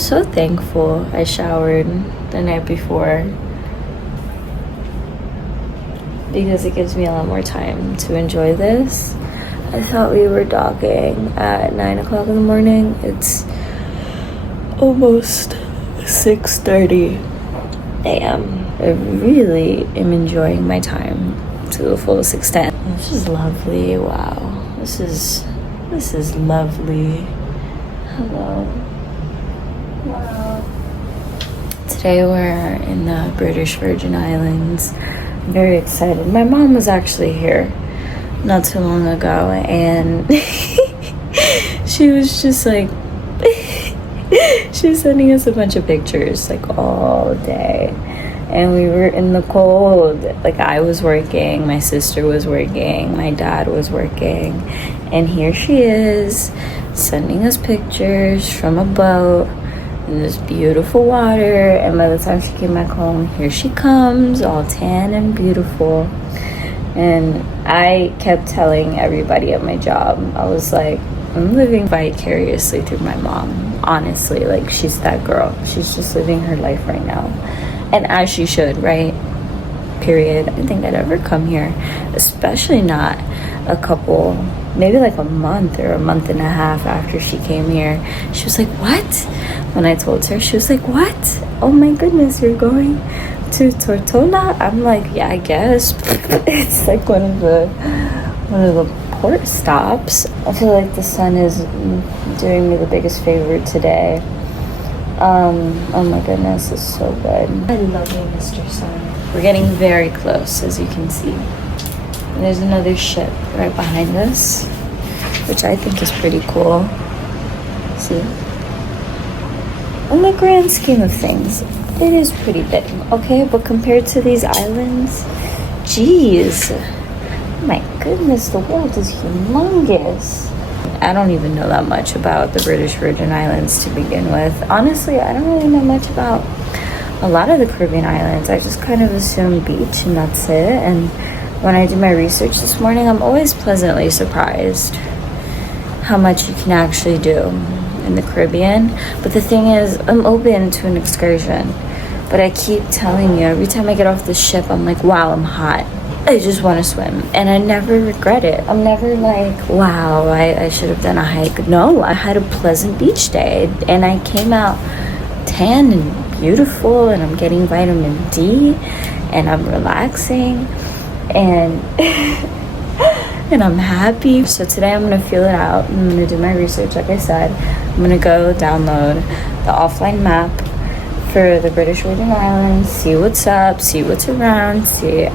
so thankful I showered the night before because it gives me a lot more time to enjoy this. I thought we were docking at 9 o'clock in the morning. It's almost 6:30 a.m. I really am enjoying my time to the fullest extent. This is lovely. Wow. This is lovely. Hello. Wow. Today we're in the British Virgin Islands. I'm very excited. My mom was actually here not too long ago, and she was just like she was sending us a bunch of pictures like all day, and we were in the cold. Like, I was working, my sister was working, my dad was working, and here she is sending us pictures from a boat in this beautiful water. And by the time she came back home, here she comes, all tan and beautiful. And I kept telling everybody at my job, I was like, I'm living vicariously through my mom. Honestly, like, she's that girl. She's just living her life right now. And as she should, right? Period. I think I'd ever come here, especially not a couple, maybe like a month or a month and a half after she came here. She was like, what? When I told her, she was like, what? Oh my goodness, you're going to Tortola? I'm like, yeah, I guess. It's like one of the port stops. I feel like the sun is doing me the biggest favor today. Oh my goodness, it's so good. I love you, Mr. Sun. We're getting very close, as you can see. And there's another ship right behind us, which I think is pretty cool. See? In the grand scheme of things, it is pretty big, okay? But compared to these islands, geez. My goodness, the world is humongous. I don't even know that much about the British Virgin Islands to begin with. Honestly, I don't really know much about a lot of the Caribbean islands. I just kind of assume beach and that's it. And when I do my research this morning, I'm always pleasantly surprised how much you can actually do in the Caribbean. But the thing is, I'm open to an excursion. But I keep telling you, every time I get off the ship, I'm like, wow, I'm hot. I just want to swim, and I never regret it. I'm never like, wow, I should have done a hike. No, I had a pleasant beach day, and I came out tan and beautiful, and I'm getting vitamin D, and I'm relaxing, and and I'm happy. So today I'm gonna feel it out. I'm gonna do my research, like I said. I'm gonna go download the offline map for the British Virgin Islands, see what's up, see what's around, see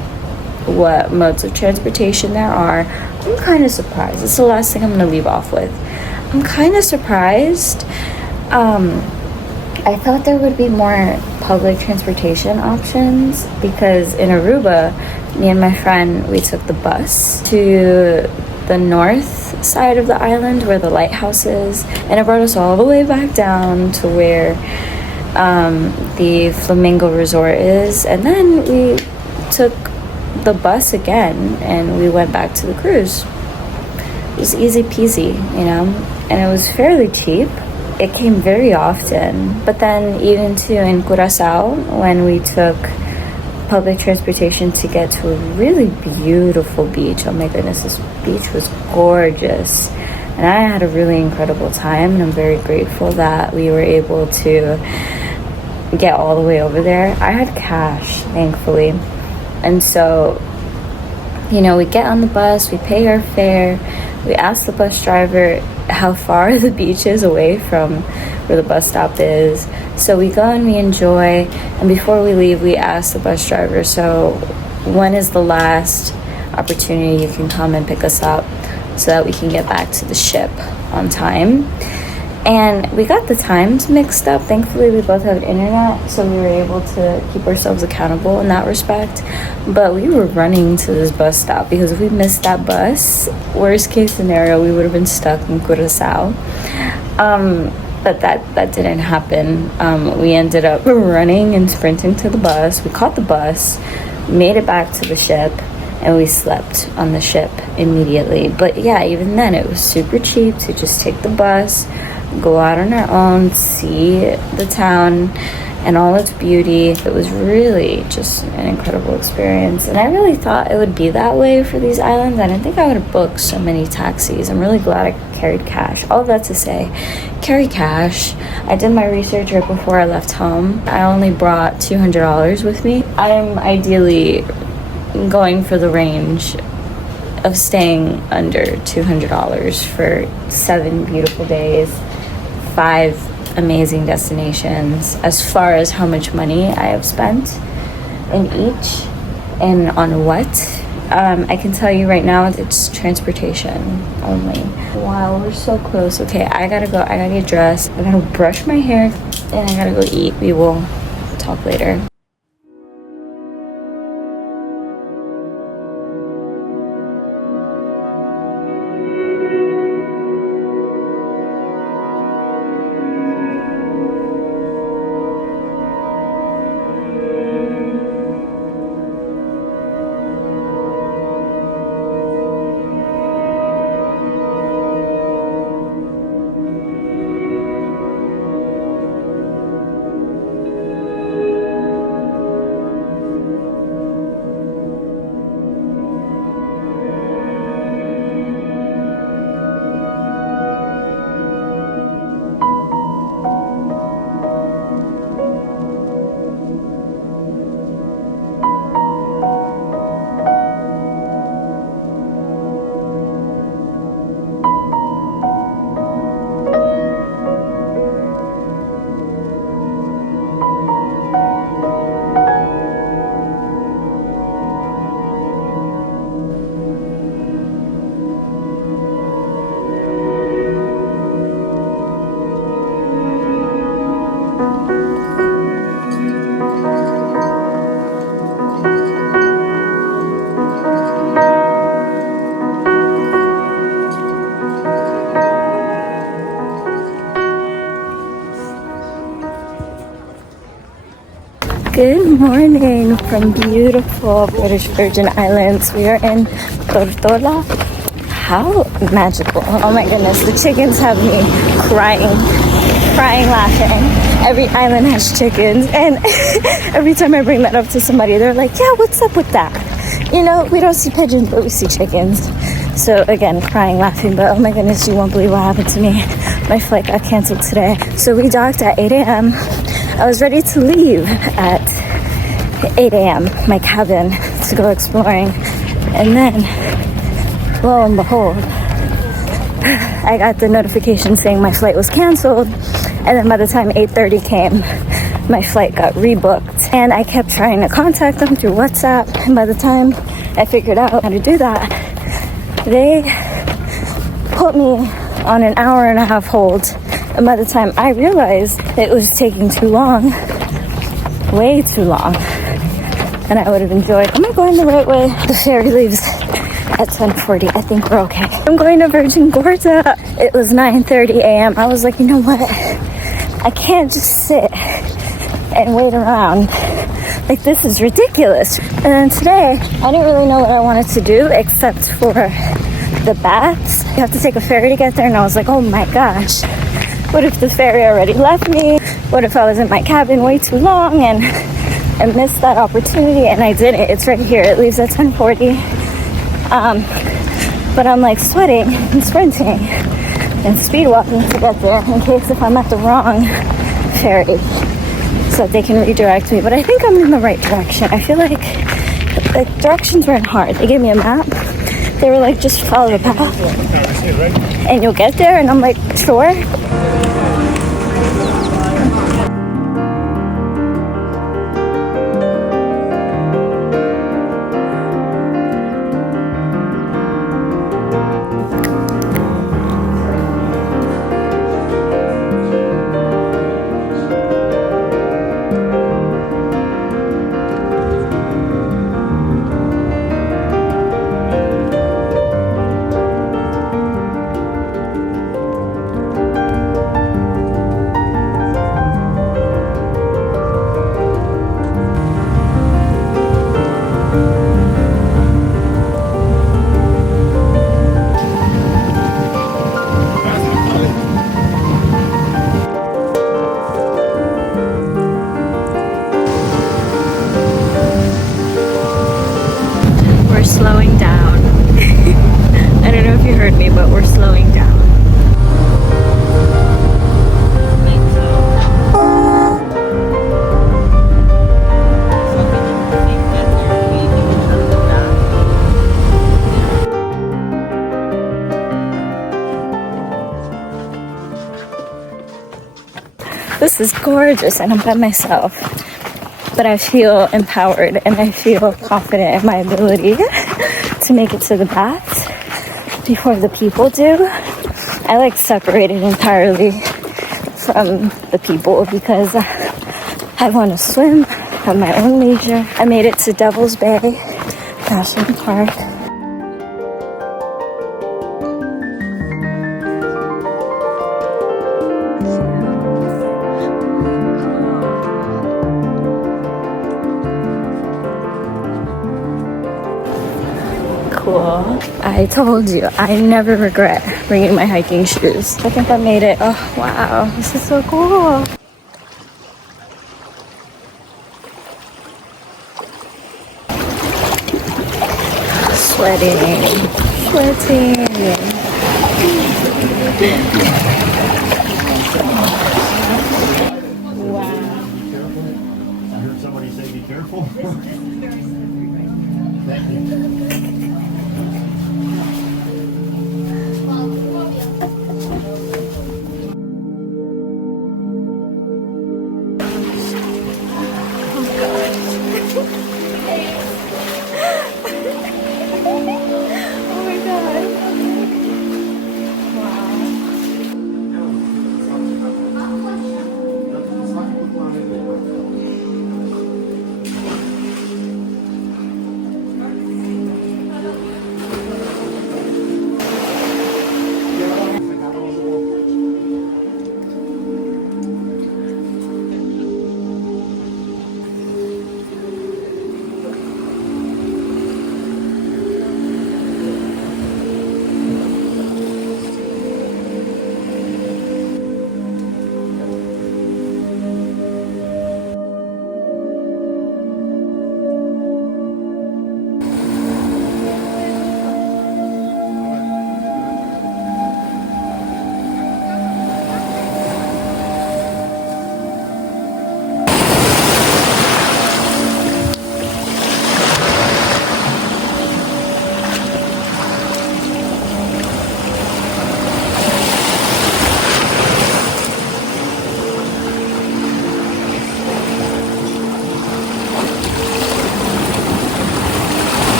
what modes of transportation there are. I'm kind of surprised. It's the last thing I'm going to leave off with. I'm kind of surprised. I thought there would be more public transportation options, because in Aruba, me and my friend, we took the bus to the north side of the island where the lighthouse is, and it brought us all the way back down to where the Flamingo Resort is, and then we took the bus again and we went back to the cruise. It was easy peasy, you know, and it was fairly cheap. It came very often. But then even too in Curacao, when we took public transportation to get to a really beautiful beach, oh my goodness, this beach was gorgeous, and I had a really incredible time, and I'm very grateful that we were able to get all the way over there. I had cash, thankfully. And so, you know, we get on the bus, we pay our fare, we ask the bus driver how far the beach is away from where the bus stop is. So we go and we enjoy, and before we leave, we ask the bus driver, so when is the last opportunity you can come and pick us up so that we can get back to the ship on time? And we got the times mixed up. Thankfully, we both have internet, so we were able to keep ourselves accountable in that respect. But we were running to this bus stop, because if we missed that bus, worst case scenario, we would have been stuck in Curacao. But that didn't happen. We ended up running and sprinting to the bus. We caught the bus, made it back to the ship, and we slept on the ship immediately. But yeah, even then, it was super cheap to just take the bus, go out on our own, see the town and all its beauty. It was really just an incredible experience, and I really thought it would be that way for these islands. I didn't think I would have booked so many taxis. I'm really glad I carried cash. All of that to say, carry cash. I did my research right before I left home. I only brought $200 with me. I'm ideally going for the range of staying under $200 for 7 beautiful days, 5 amazing destinations. As far as how much money I have spent in each and on what, I can tell you right now it's transportation only. Wow, we're so close. Okay, I gotta go. I gotta get dressed. I gotta brush my hair and I gotta go eat. We will talk later. Good morning from beautiful British Virgin Islands. We are in Tortola. How magical. Oh my goodness, the chickens have me crying, laughing. Every island has chickens, and every time I bring that up to somebody, they're like, yeah, what's up with that? You know, we don't see pigeons, but we see chickens. So again, crying, laughing, but oh my goodness, you won't believe what happened to me. My flight got canceled today. So we docked at 8 a.m. I was ready to leave at 8 a.m. my cabin to go exploring, and then lo and behold, I got the notification saying my flight was canceled, and then by the time 8:30 came, my flight got rebooked, and I kept trying to contact them through WhatsApp, and by the time I figured out how to do that, they put me on an hour-and-a-half hold, and by the time I realized it was taking too long, way too long, and I would have enjoyed. Am I going the right way? The ferry leaves at 10:40. I think we're okay. I'm going to Virgin Voyages. It was 9:30 a.m. I was like, you know what? I can't just sit and wait around. Like, this is ridiculous. And then today, I didn't really know what I wanted to do except for the baths. You have to take a ferry to get there, and I was like, oh my gosh. What if the ferry already left me? What if I was in my cabin way too long and missed that opportunity? And I didn't. It's right here. It leaves at 10:40. But I'm like sweating and sprinting and speed walking to get there in case if I'm at the wrong ferry so that they can redirect me. But I think I'm in the right direction. I feel like the directions weren't hard. They gave me a map. They were like, just follow the path and you'll get there. And I'm like, sure. down. I don't know if you heard me, but we're slowing down. This is gorgeous and I'm by myself, but I feel empowered and I feel confident in my ability to make it to the baths before the people do. I like separated entirely from the people because I want to swim at my own leisure. I made it to Devil's Bay National Park. Cool. I told you, I never regret bringing my hiking shoes. I think I made it. Oh, wow. This is so cool. Sweating. Wow. I heard somebody say be careful. Thank you.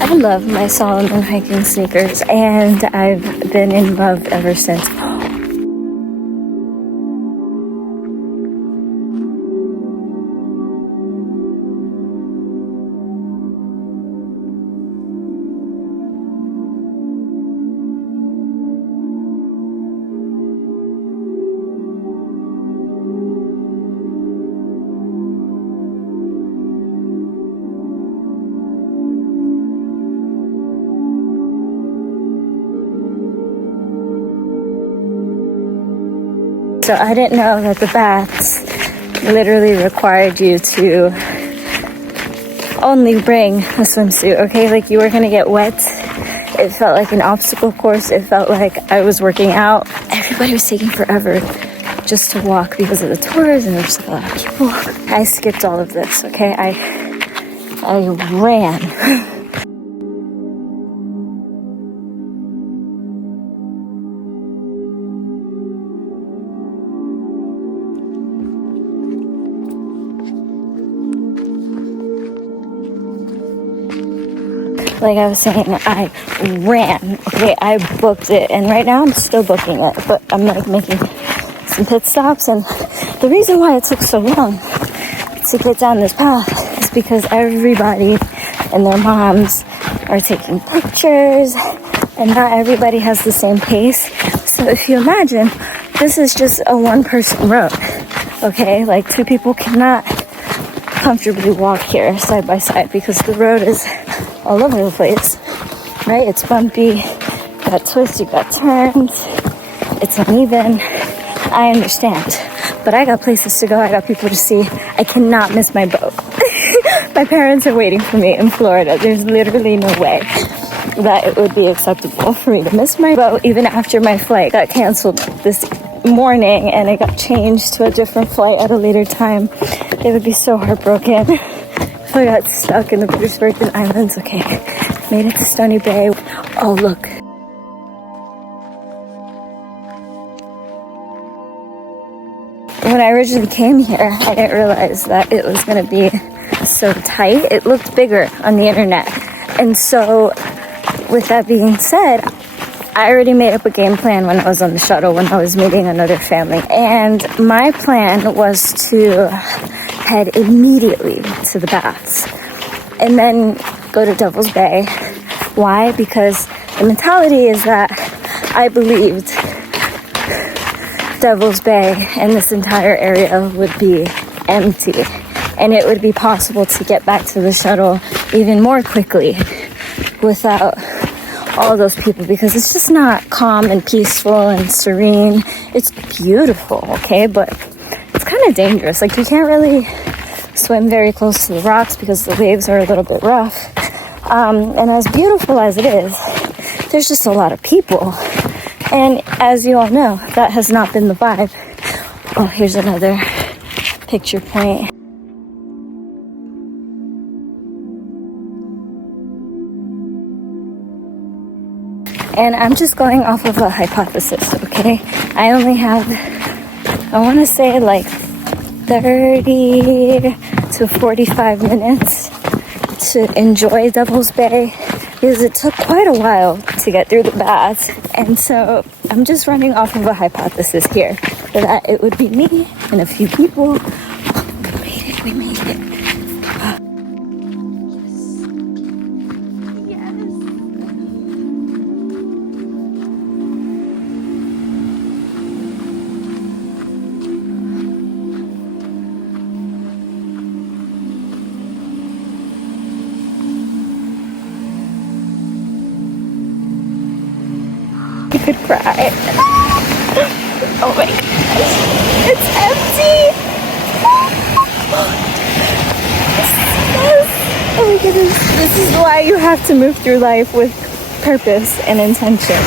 I love my Solomon hiking sneakers, and I've been in love ever since. So I didn't know that the baths literally required you to only bring a swimsuit, okay? Like, you were gonna get wet. It felt like an obstacle course. It felt like I was working out. Everybody was taking forever just to walk because of the tours, and there's a lot of people. I skipped all of this, okay? I ran. Like I was saying, I ran. Okay, I booked it, and right now I'm still booking it, but I'm like making some pit stops. And the reason why it took so long to get down this path is because everybody and their moms are taking pictures, and not everybody has the same pace. So if you imagine, this is just a one-person road, okay? Like, two people cannot comfortably walk here side by side because the road is all over the place, right? It's bumpy, you got twists, you got turns, it's uneven. I understand, but I got places to go, I got people to see. I cannot miss my boat. My parents are waiting for me in Florida. There's literally no way that it would be acceptable for me to miss my boat, even after my flight got canceled this morning and it got changed to a different flight at a later time. They would be so heartbroken. I got stuck in the British Virgin Islands. Okay, made it to Stony Bay. Oh, look. When I originally came here, I didn't realize that it was going to be so tight. It looked bigger on the internet. And so, with that being said, I already made up a game plan when I was on the shuttle, when I was meeting another family. And my plan was to head immediately to the baths and then go to Devil's Bay. Why? Because the mentality is that I believed Devil's Bay and this entire area would be empty, and it would be possible to get back to the shuttle even more quickly without all those people, because it's just not calm and peaceful and serene. It's beautiful, okay, but it's kind of dangerous. Like, you can't really swim very close to the rocks because the waves are a little bit rough. And as beautiful as it is, there's just a lot of people. And as you all know, that has not been the vibe. Oh, here's another picture point. And I'm just going off of a hypothesis, okay? I only have, I want to say like 30 to 45 minutes to enjoy Devil's Bay, because it took quite a while to get through the baths. And so I'm just running off of a hypothesis here that it would be me and a few people. Oh, we made it. You could cry. Oh my gosh. It's empty. Yes. Oh my goodness. This is why you have to move through life with purpose and intention.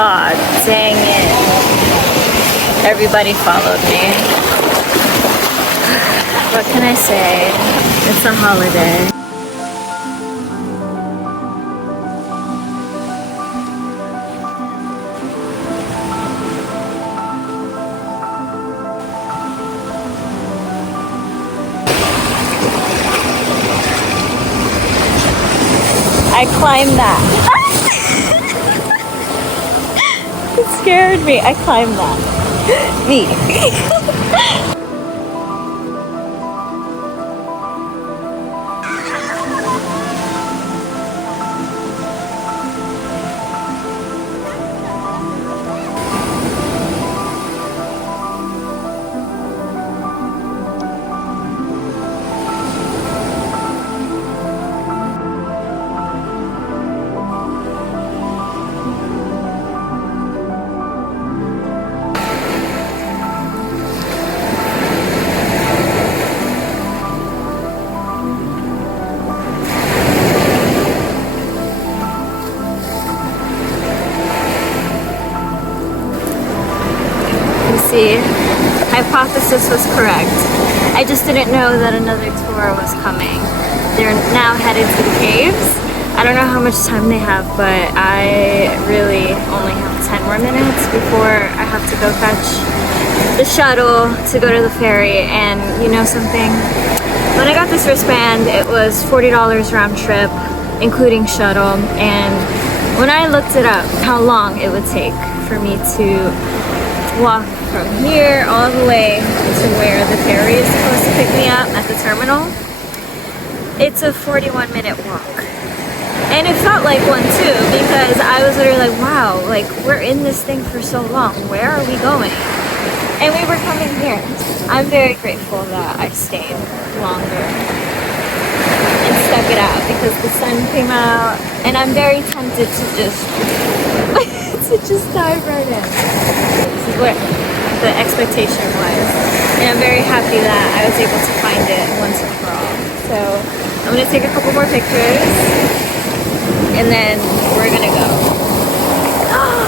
Aw, dang it. Everybody followed me. What can I say? It's a holiday. I climbed that. It scared me. I climbed that. Me. See, hypothesis was correct. I just didn't know that another tour was coming. They're now headed to the caves. I don't know how much time they have, but I really only have 10 more minutes before I have to go catch the shuttle to go to the ferry. And you know something? When I got this wristband, it was $40 round trip, including shuttle. And when I looked it up, how long it would take for me to walk from here all the way to where the ferry is supposed to pick me up at the terminal, it's a 41-minute walk. And it felt like one too, because I was literally like, wow, like we're in this thing for so long, where are we going? And we were coming here. I'm very grateful that I stayed longer and stuck it out, because the sun came out and I'm very tempted to just dive right in. This is what the expectation was, and I'm very happy that I was able to find it once and for all. So I'm gonna take a couple more pictures and then we're gonna go. Hello!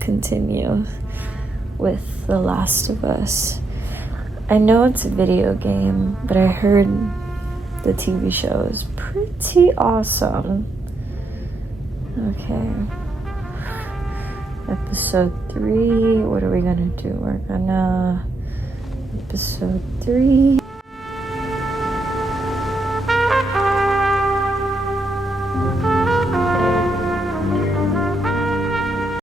Continue with The Last of Us. I know it's a video game, but I heard the TV show is pretty awesome. Okay. Episode 3. What are we gonna do? We're gonna... Episode 3.